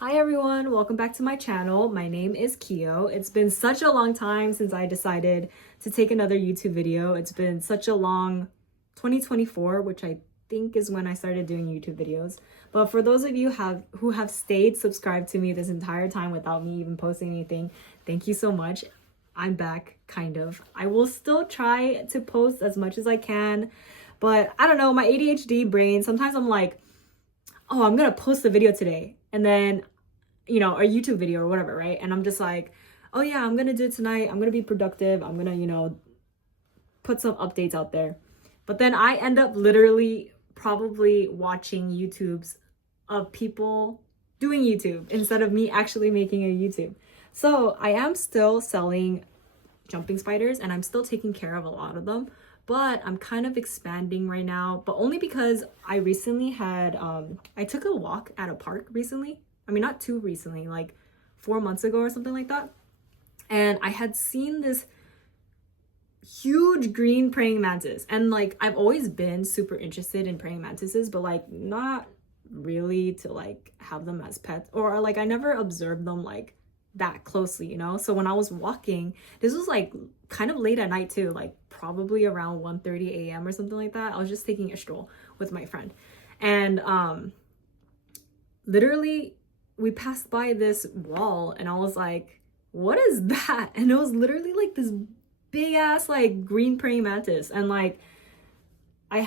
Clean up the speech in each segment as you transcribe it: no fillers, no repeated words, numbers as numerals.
Hi everyone, welcome back to my channel. My name is Kyo. It's been such a long time since I decided to take another YouTube video. It's been such a long 2024, which I think is when I started doing YouTube videos. But for those of you who have stayed subscribed to me this entire time without me even posting anything, thank you so much. I'm back, kind of. I will still try to post as much as I can, but I don't know, my ADHD brain, sometimes I'm like, oh, I'm gonna post a video today, and then a YouTube video or whatever, right? And I'm just like, oh yeah, I'm gonna do it tonight, I'm gonna be productive, I'm gonna put some updates out there. But then I end up literally probably watching YouTubes of people doing YouTube instead of me actually making a YouTube. So I am still selling jumping spiders and I'm still taking care of a lot of them, but I'm kind of expanding right now, but only because I recently had I took a walk at a park recently. I mean, not too recently, like 4 months ago or something like that. And I had seen this huge green praying mantis, and like I've always been super interested in praying mantises, but like not really to like have them as pets, or like I never observed them like that closely. So when I was walking, this was like kind of late at night too, like probably around 1:30 a.m. or something like that. I was just taking a stroll with my friend, and literally we passed by this wall and I was like, what is that? And it was literally like this big ass like green praying mantis, and like I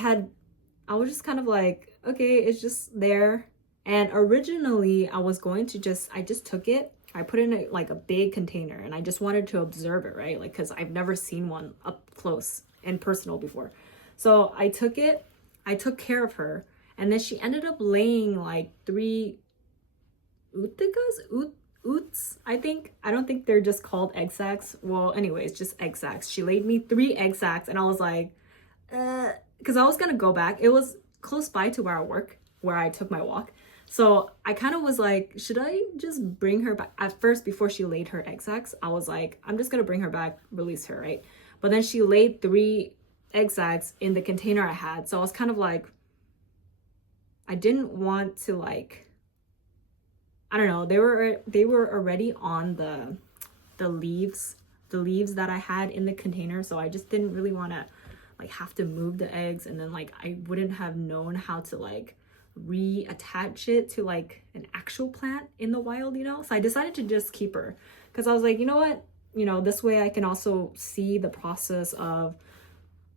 was just kind of like, okay, it's just there. And originally I was going to I just took it, I put it in a big container, and I just wanted to observe it, right? Like, because I've never seen one up close and personal before. So I took it, I took care of her, and then she ended up laying like 3 oots, I think. I don't think they're just called egg sacs. Well, anyways, just egg sacs. She laid me 3 egg sacs, and I was like, because I was gonna go back. It was close by to where I work, where I took my walk. So I kind of was like, should I just bring her back? At first, before she laid her egg sacs, I was like, I'm just gonna bring her back, release her, right? But then she laid 3 egg sacs in the container I had. So I was kind of like, I didn't want to like, I don't know, they were already on the leaves that I had in the container, so I just didn't really want to like have to move the eggs, and then like I wouldn't have known how to like reattach it to like an actual plant in the wild. So I decided to just keep her, because I was like, you know what, this way I can also see the process of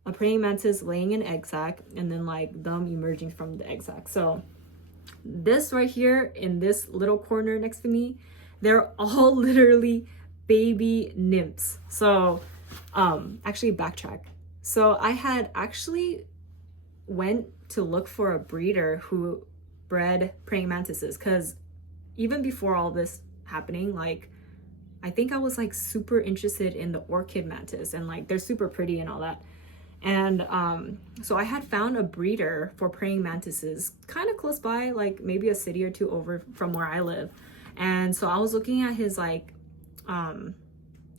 a praying mantis laying an egg sac and then like them emerging from the egg sac. So this right here in this little corner next to me, they're all literally baby nymphs. So actually backtrack. So I had actually went to look for a breeder who bred praying mantises, because even before all this happening, like I think I was like super interested in the orchid mantis, and like they're super pretty and all that. And so I had found a breeder for praying mantises kind of close by, like maybe a city or two over from where I live. And so I was looking at his like the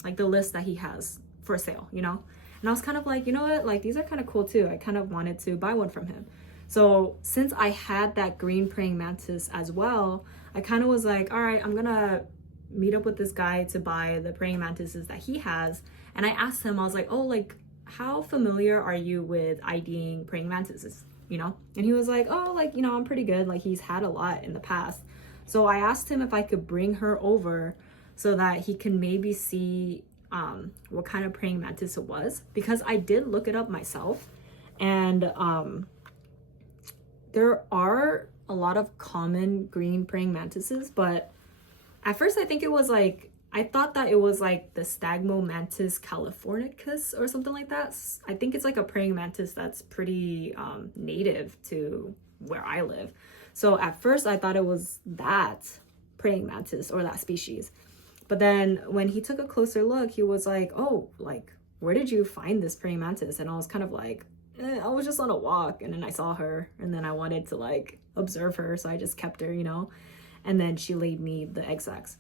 list that he has for sale, and I was kind of like, you know what, like these are kind of cool too. I kind of wanted to buy one from him. So since I had that green praying mantis as well, I kind of was like, all right, I'm gonna meet up with this guy to buy the praying mantises that he has. And I asked him, I was like, oh, like how familiar are you with IDing praying mantises, And he was like, oh, like, I'm pretty good. Like he's had a lot in the past. So I asked him if I could bring her over so that he can maybe see what kind of praying mantis it was, because I did look it up myself. And there are a lot of common green praying mantises, but at first I thought that it was like the Stagmomantis californicus or something like that. I think it's like a praying mantis that's pretty native to where I live. So at first I thought it was that praying mantis or that species. But then when he took a closer look, he was like, oh, like, where did you find this praying mantis? And I was kind of like, I was just on a walk, and then I saw her, and then I wanted to like observe her. So I just kept her, and then she laid me the egg sacs.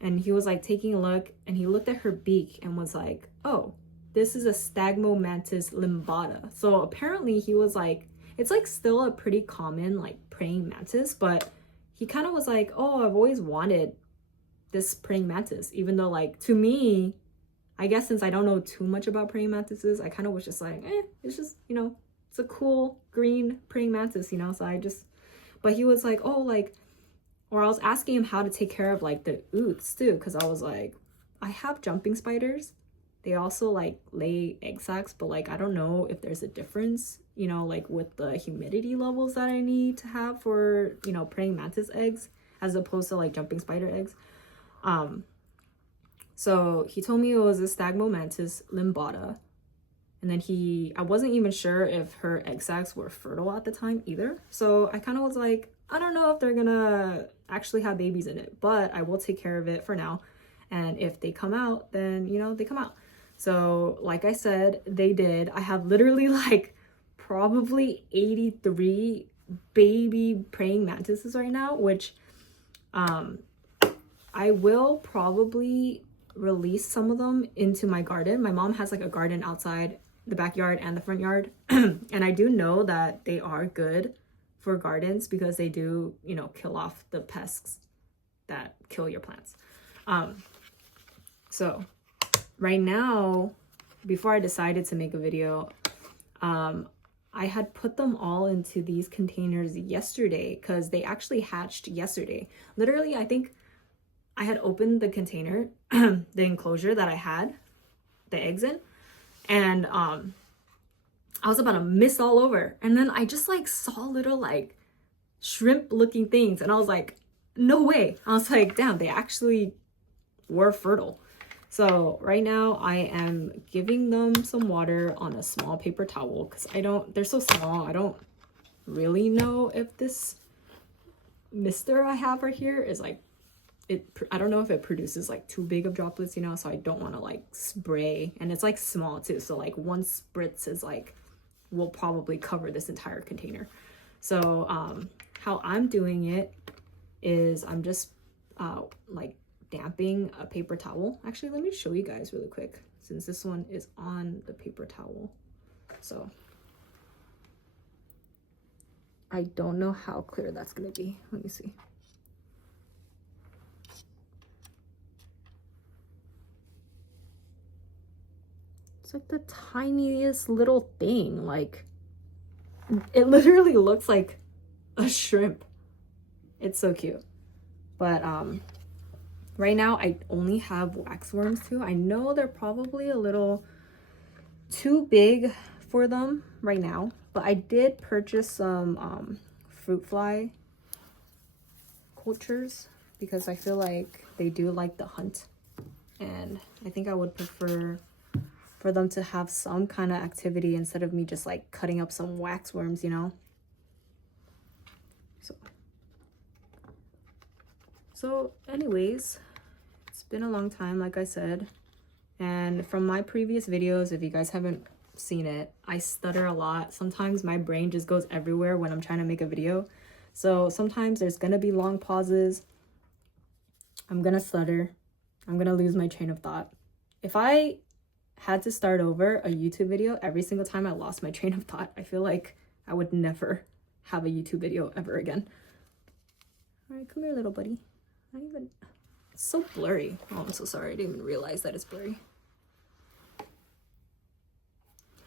And he was like taking a look, and he looked at her beak and was like, oh, this is a Stagmomantis limbata. So apparently he was like, it's like still a pretty common like praying mantis, but he kind of was like, oh, I've always wanted this praying mantis, even though like to me, I guess since I don't know too much about praying mantises, I kind of was just like, it's just, you know, it's a cool green praying mantis, you know. So I just, but he was like, oh, like, or I was asking him how to take care of like the oots too, because I was like, I have jumping spiders. They also like lay egg sacs, but like I don't know if there's a difference, you know, like with the humidity levels that I need to have for, you know, praying mantis eggs as opposed to like jumping spider eggs. So he told me it was a Stagmomantis limbata. And then I wasn't even sure if her egg sacs were fertile at the time either. So I kind of was like, I don't know if they're gonna actually have babies in it, but I will take care of it for now. And if they come out, then, you know, they come out. So like I said, they did. I have literally like probably 83 baby praying mantises right now, which I will probably release some of them into my garden. My mom has like a garden outside the backyard and the front yard. And I do know that they are good for gardens because they do, you know, kill off the pests that kill your plants. So right now, before I decided to make a video, I had put them all into these containers yesterday because they actually hatched yesterday. Literally, I think I had opened the container, the enclosure that I had the eggs in, and I was about to miss all over. And then I just like saw little like shrimp looking things, and I was like, no way. I was like, damn, they actually were fertile. So right now I am giving them some water on a small paper towel because they're so small. I don't really know if this mister I have right here is like, I don't know if it produces like too big of droplets, you know, so I don't want to like spray. And it's like small too. So like one spritz is like, will probably cover this entire container. So how I'm doing it is I'm just like damping a paper towel. Actually, let me show you guys really quick since this one is on the paper towel. So I don't know how clear that's gonna be. Let me see. It's like the tiniest little thing. Like it literally looks like a shrimp. It's so cute. But right now I only have waxworms too. I know they're probably a little too big for them right now, but I did purchase some fruit fly cultures because I feel like they do like the hunt, and I think I would prefer for them to have some kind of activity instead of me just like cutting up some waxworms, you know. So anyways, it's been a long time, like I said, and from my previous videos, if you guys haven't seen it, I stutter a lot. Sometimes my brain just goes everywhere when I'm trying to make a video, so sometimes there's gonna be long pauses. I'm gonna stutter. I'm gonna lose my train of thought. If I had to start over a YouTube video every single time I lost my train of thought, I feel like I would never have a YouTube video ever again. All right, come here, little buddy. It's so blurry. Oh, I'm so sorry. I didn't even realize that it's blurry.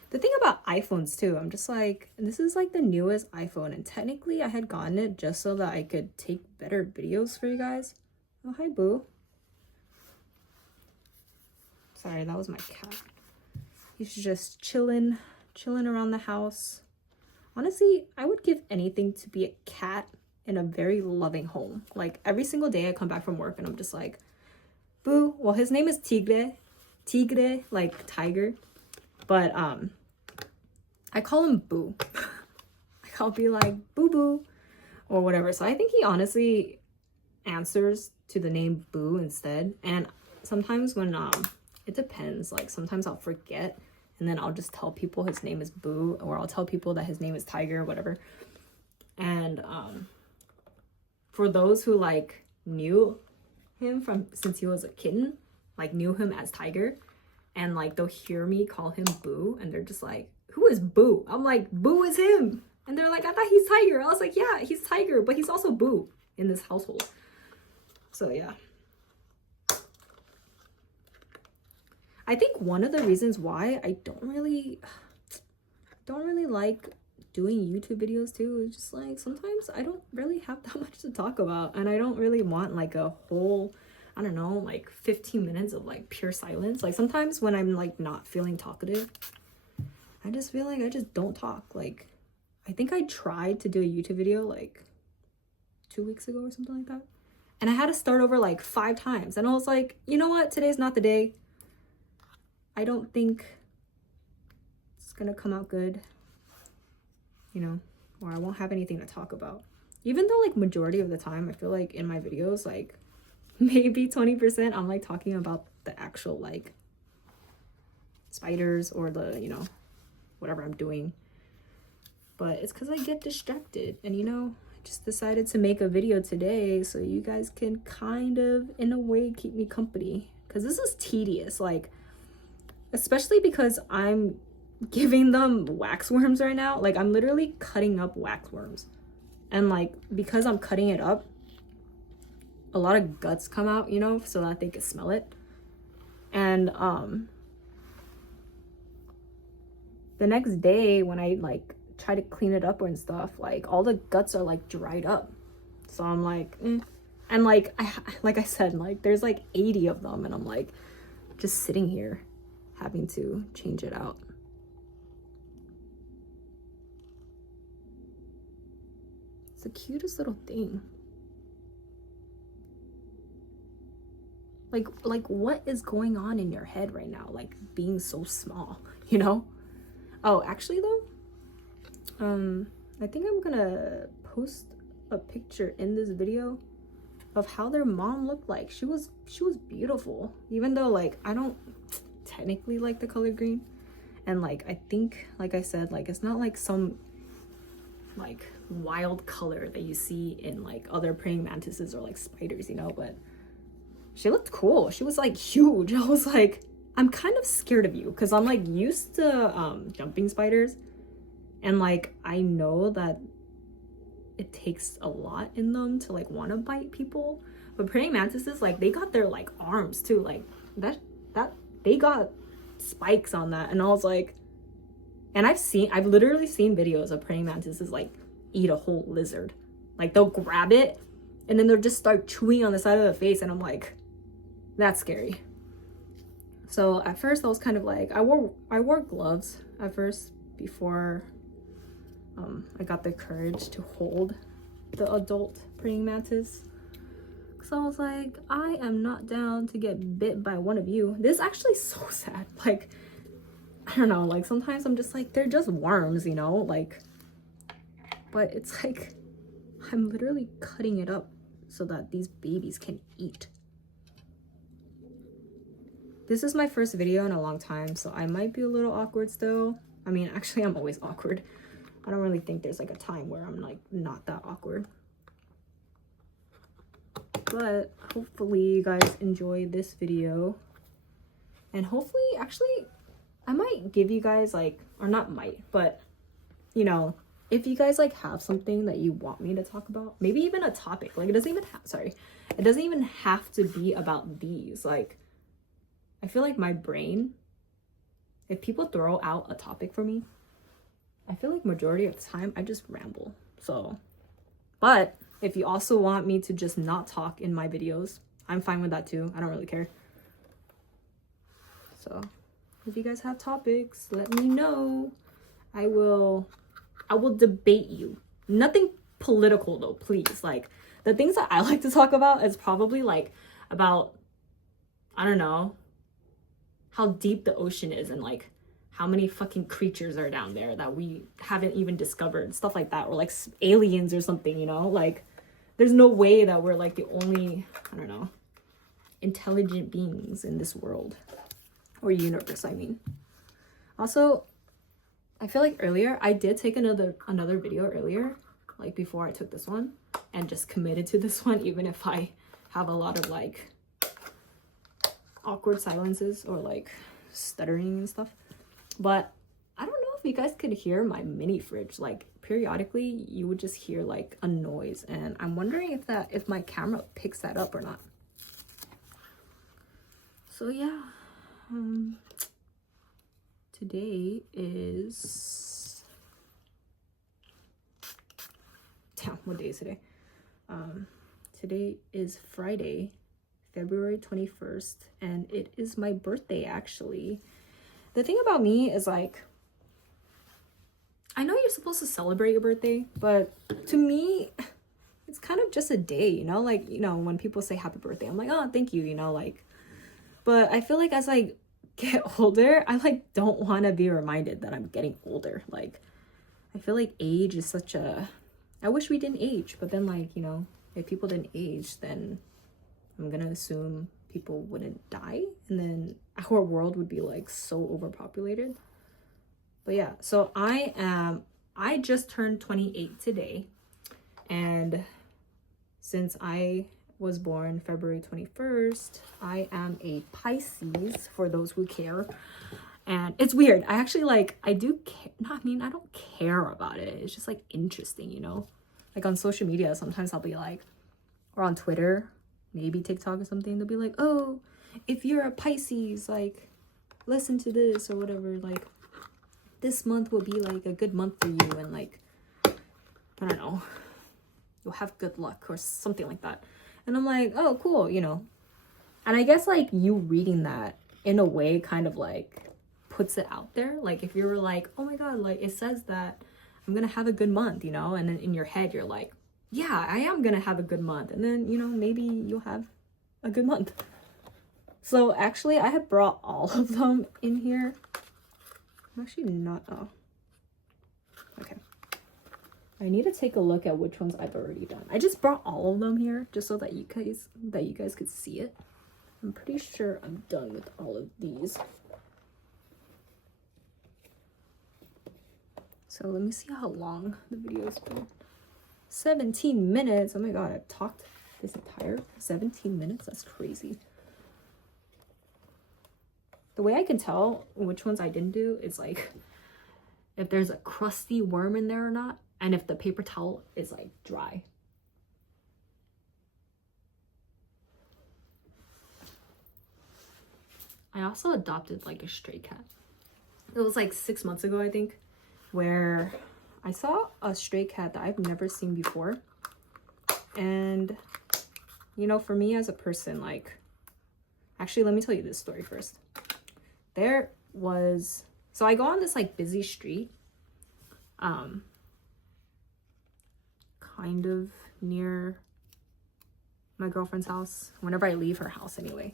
The thing about iPhones too, I'm just like, this is like the newest iPhone, and technically I had gotten it just so that I could take better videos for you guys. Oh, hi, Boo. Sorry, that was my cat. He's just chilling around the house. Honestly, I would give anything to be a cat in a very loving home. Like every single day I come back from work and I'm just like, Boo. Well, his name is Tigre, like tiger, but I call him Boo. I'll be like Boo Boo or whatever. So I think he honestly answers to the name Boo instead. And sometimes when it depends, like sometimes I'll forget and then I'll just tell people his name is Boo, or I'll tell people that his name is Tiger or whatever. And for those who like knew him from since he was a kitten, like knew him as Tiger, and like they'll hear me call him Boo and they're just like, who is Boo? I'm like, Boo is him. And they're like, I thought he's Tiger. I was like, yeah, he's Tiger, but he's also Boo. in this household. So yeah. I think one of the reasons why I don't really like doing YouTube videos too is just like sometimes I don't really have that much to talk about, and I don't really want like a whole, I don't know, like 15 minutes of like pure silence. Like sometimes when I'm like not feeling talkative, I just feel like I just don't talk. Like I think I tried to do a YouTube video like 2 weeks ago or something like that, and I had to start over like 5 times, and I was like, you know what, today's not the day. I don't think it's gonna come out good, you know, or I won't have anything to talk about. Even though like majority of the time I feel like in my videos, like maybe 20% I'm like talking about the actual like spiders or the, you know, whatever I'm doing. But it's because I get distracted, and you know, I just decided to make a video today so you guys can kind of in a way keep me company, because this is tedious, like especially because I'm giving them waxworms right now. Like I'm literally cutting up waxworms, and like because I'm cutting it up, a lot of guts come out, you know, so that they can smell it. And the next day when I like try to clean it up and stuff, like all the guts are like dried up. So I'm like and like I said, like there's like 80 of them, and I'm like just sitting here having to change it out. It's the cutest little thing. Like what is going on in your head right now, like being so small, you know? Oh, actually though, I think I'm gonna post a picture in this video of how their mom looked like. She was beautiful, even though like I don't technically like the color green, and like I think, like I said, like it's not like some like wild color that you see in like other praying mantises or like spiders, you know, but she looked cool. She was like huge. I was like, I'm kind of scared of you, because I'm like used to jumping spiders, and like I know that it takes a lot in them to like want to bite people. But praying mantises, like they got their like arms too, like that they got spikes on that. And I was like, and I've literally seen videos of praying mantises like eat a whole lizard. Like they'll grab it and then they'll just start chewing on the side of the face, and I'm like, that's scary. So at first I was kind of like, I wore gloves at first before I got the courage to hold the adult praying mantis. So I was like, I am not down to get bit by one of you. This is actually so sad. Like, I don't know, like sometimes I'm just like, they're just worms, you know, like, but it's like, I'm literally cutting it up so that these babies can eat. This is my first video in a long time, so I might be a little awkward still. I mean, actually I'm always awkward. I don't really think there's like a time where I'm like not that awkward. But hopefully you guys enjoy this video, and hopefully, actually, I might give you guys like, or not might, but you know, if you guys like have something that you want me to talk about, maybe even a topic, like it doesn't even have to be about these. Like I feel like my brain, if people throw out a topic for me, I feel like majority of the time I just ramble. So, but if you also want me to just not talk in my videos, I'm fine with that too. I don't really care. So if you guys have topics, let me know. I will debate you. Nothing political though, please. Like the things that I like to talk about is probably like about, I don't know, how deep the ocean is, and like how many fucking creatures are down there that we haven't even discovered, stuff like that, or like aliens or something, you know? Like there's no way that we're like the only, I don't know, intelligent beings in this world or universe, I mean. Also, I feel like earlier I did take another video earlier, like before I took this one, and just committed to this one, even if I have a lot of like awkward silences or like stuttering and stuff. But I don't know if you guys could hear my mini fridge like periodically you would just hear like a noise, and I'm wondering if my camera picks that up or not. So yeah, today is, damn, what day is today? Today is Friday, February 21st, and it is my birthday actually. The thing about me is like, I know you're supposed to celebrate your birthday, but to me, it's kind of just a day, you know? Like, you know, when people say happy birthday, I'm like, oh, thank you, you know, like, but I feel like as I get older, I like don't want to be reminded that I'm getting older. Like, I feel like age is such a, I wish we didn't age, but then like, you know, if people didn't age, then I'm gonna assume people wouldn't die, and then our world would be like so overpopulated. But yeah, so I just turned 28 today, and since I was born February 21st, I am a Pisces, for those who care. And it's weird, I actually like, I do care, no, I mean, I don't care about it, it's just like interesting, you know? Like on social media, sometimes I'll be like, or on Twitter, maybe TikTok or something, they'll be like, oh, if you're a Pisces, like, listen to this or whatever, like, this month will be like a good month for you, and like, I don't know, you'll have good luck or something like that. And I'm like, oh, cool, you know? And I guess like you reading that in a way kind of like puts it out there. Like if you were like, oh my God, like it says that I'm gonna have a good month, you know? And then in your head, you're like, yeah, I am gonna have a good month. And then, you know, maybe you'll have a good month. So actually, I have brought all of them in here. I'm actually not, oh, okay. I need to take a look at which ones I've already done. I just brought all of them here just so that you guys could see it. I'm pretty sure I'm done with all of these. So let me see how long the video's been. 17 minutes. Oh my God, I've talked this entire 17 minutes. That's crazy. The way I can tell which ones I didn't do is like if there's a crusty worm in there or not, and if the paper towel is like dry. I also adopted like a stray cat. It was like 6 months ago, I think, where I saw a stray cat that I've never seen before. And, you know, for me as a person, like, actually, let me tell you this story first. There was, so I go on this like busy street, kind of near my girlfriend's house, whenever I leave her house anyway.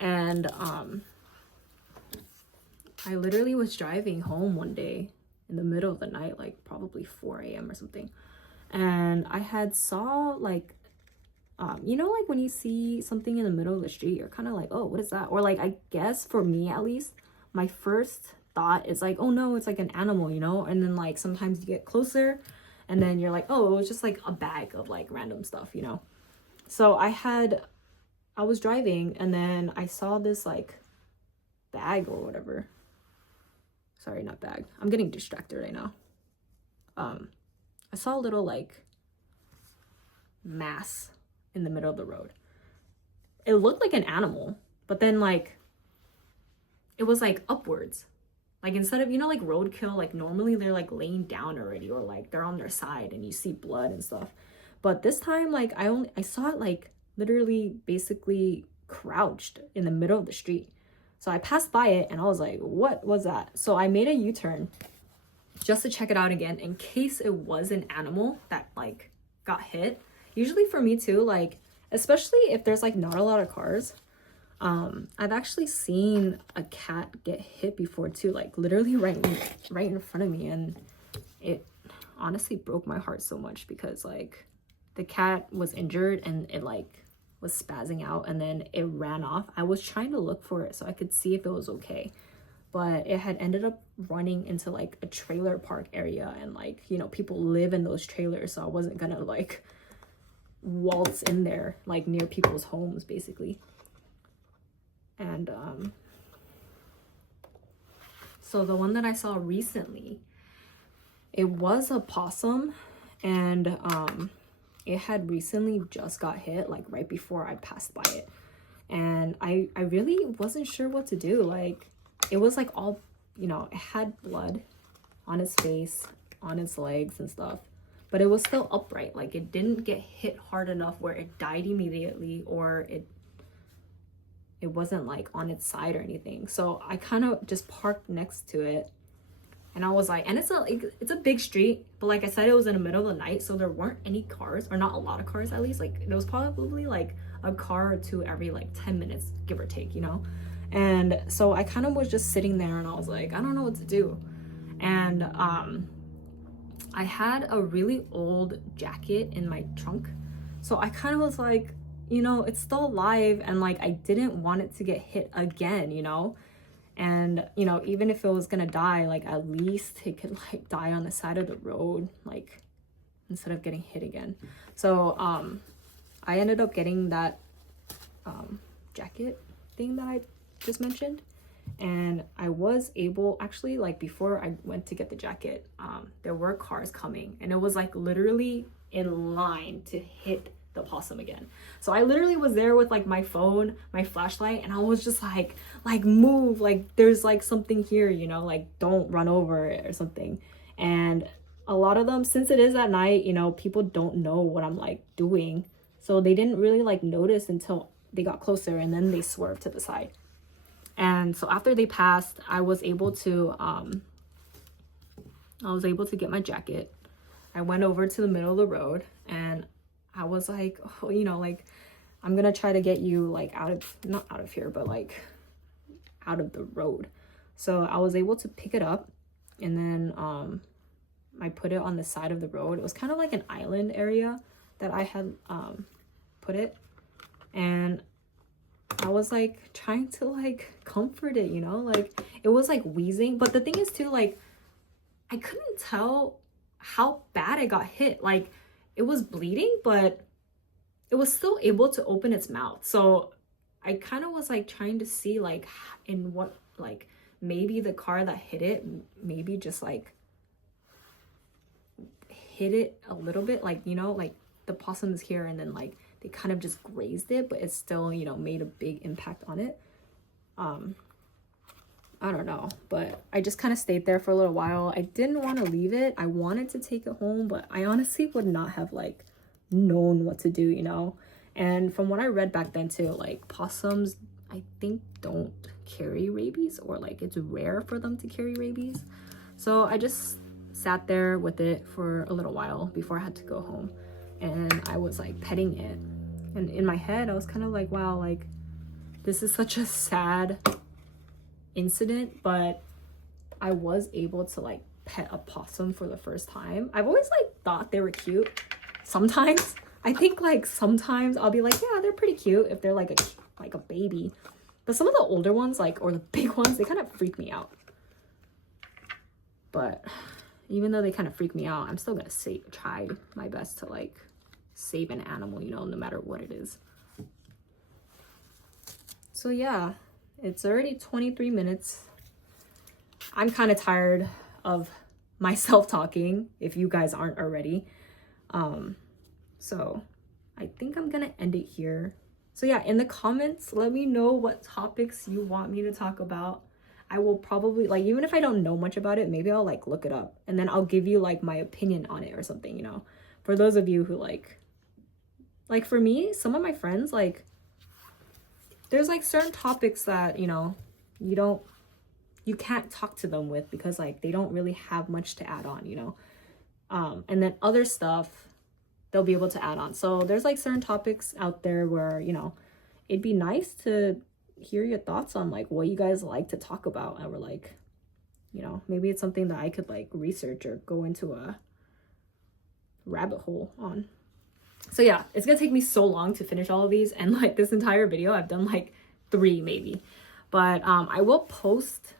And I literally was driving home one day in the middle of the night, like probably 4 a.m. or something, and I had saw like you know, like when you see something in the middle of the street, you're kind of like, oh, what is that? Or like, I guess for me at least, my first thought is like, oh no, it's like an animal, you know? And then like sometimes you get closer and then you're like, oh, it was just like a bag of like random stuff, you know? So I was driving and then I saw this like bag or whatever. Sorry, not bag. I'm getting distracted right now. I saw a little like mass in the middle of the road. It looked like an animal, but then like it was like upwards. Like instead of, you know, like roadkill, like normally they're like laying down already, or like they're on their side and you see blood and stuff. But this time, like I saw it like literally basically crouched in the middle of the street. So I passed by it and I was like, what was that? So I made a U-turn just to check it out again in case it was an animal that like got hit. Usually for me too, like especially if there's like not a lot of cars, I've actually seen a cat get hit before too, like literally right in front of me, and it honestly broke my heart so much because like the cat was injured and it like was spazzing out and then it ran off. I was trying to look for it so I could see if it was okay, but it had ended up running into like a trailer park area, and like, you know, people live in those trailers, so I wasn't gonna like waltz in there like near people's homes basically. And so the one that I saw recently, It was a possum, and it had recently just got hit, like right before I passed by it. And I really wasn't sure what to do. Like, it was like all, you know, it had blood on its face, on its legs and stuff, but it was still upright. Like, it didn't get hit hard enough where it died immediately, or it wasn't like on its side or anything. So I kind of just parked next to it, and I was like, and it's a big street, but like I said, it was in the middle of the night, so there weren't any cars, or not a lot of cars at least. Like, there was probably like a car or two every like 10 minutes, give or take, you know? And so I kind of was just sitting there, and I was like, I don't know what to do. And I had a really old jacket in my trunk, so I kind of was like, you know, it's still alive, and like I didn't want it to get hit again, you know? And, you know, even if it was gonna die, like at least it could like die on the side of the road, like instead of getting hit again. So I ended up getting that jacket thing that I just mentioned, and I was able, actually, like before I went to get the jacket, there were cars coming, and it was like literally in line to hit the possum again. So I literally was there with like my phone, my flashlight, and I was just like move, like there's like something here, you know, like don't run over it or something. And a lot of them, since it is at night, you know, people don't know what I'm like doing, so they didn't really like notice until they got closer, and then they swerved to the side. And so after they passed, I was able to get my jacket. I went over to the middle of the road, and I was like, oh, you know, like, I'm gonna try to get you like not out of here, but like out of the road. So I was able to pick it up, and then I put it on the side of the road. It was kind of like an island area that I had put it, and I was like trying to like comfort it, you know, like it was like wheezing. But the thing is too, like, I couldn't tell how bad it got hit. Like, it was bleeding, but it was still able to open its mouth. So I kind of was like trying to see like in what, like maybe the car that hit it, maybe just like hit it a little bit, like, you know, like the possum is here, and then like they kind of just grazed it, but it still, you know, made a big impact on it. I don't know, but I just kind of stayed there for a little while. I didn't want to leave it. I wanted to take it home, but I honestly would not have like known what to do, you know? And from what I read back then too, like possums, I think, don't carry rabies, or like it's rare for them to carry rabies. So I just sat there with it for a little while before I had to go home, and I was like petting it. And in my head, I was kind of like, wow, like this is such a sad incident, but I was able to like pet a possum for the first time. I've always like thought they were cute. Sometimes I think like sometimes I'll be like, yeah, they're pretty cute if they're like a baby, but some of the older ones, like, or the big ones, they kind of freak me out. But even though they kind of freak me out, I'm still gonna try my best to like save an animal, you know, no matter what it is. So yeah, it's already 23 minutes. I'm kind of tired of myself talking, if you guys aren't already. So I think I'm gonna end it here. So yeah, in the comments, let me know what topics you want me to talk about. I will probably, like, even if I don't know much about it, maybe I'll like look it up, and then I'll give you like my opinion on it or something, you know, for those of you who like for me, some of my friends, like, there's like certain topics that, you know, you can't talk to them with because like they don't really have much to add on, you know. And then other stuff they'll be able to add on. So there's like certain topics out there where, you know, it'd be nice to hear your thoughts on like what you guys like to talk about, and we're like, you know, maybe it's something that I could like research or go into a rabbit hole on. So yeah, it's gonna take me so long to finish all of these, and like this entire video I've done like 3 maybe, but I will post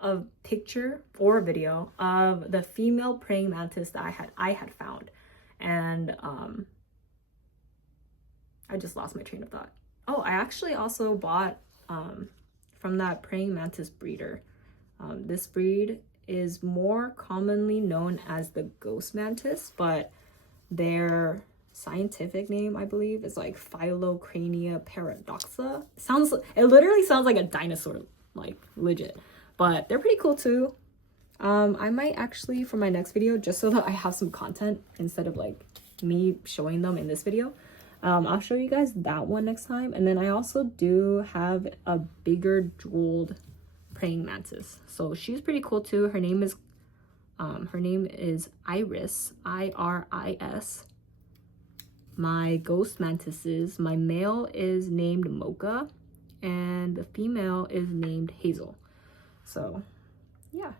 a picture or a video of the female praying mantis that I had found. And I just lost my train of thought. Oh, I actually also bought from that praying mantis breeder. This breed is more commonly known as the ghost mantis, but their scientific name, I believe, is like Phylocrania paradoxa. It literally sounds like a dinosaur, like legit. But they're pretty cool too. I might actually, for my next video, just so that I have some content instead of like me showing them in this video, I'll show you guys that one next time. And then I also do have a bigger jeweled praying mantis, so she's pretty cool too. Her name is Iris, Iris. My ghost mantises, my male is named Mocha and the female is named Hazel. So yeah,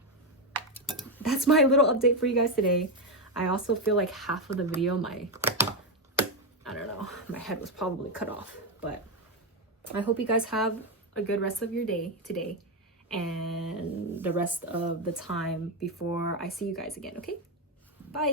that's my little update for you guys today. I also feel like half of the video, I don't know, my head was probably cut off, but I hope you guys have a good rest of your day today and the rest of the time before I see you guys again, okay?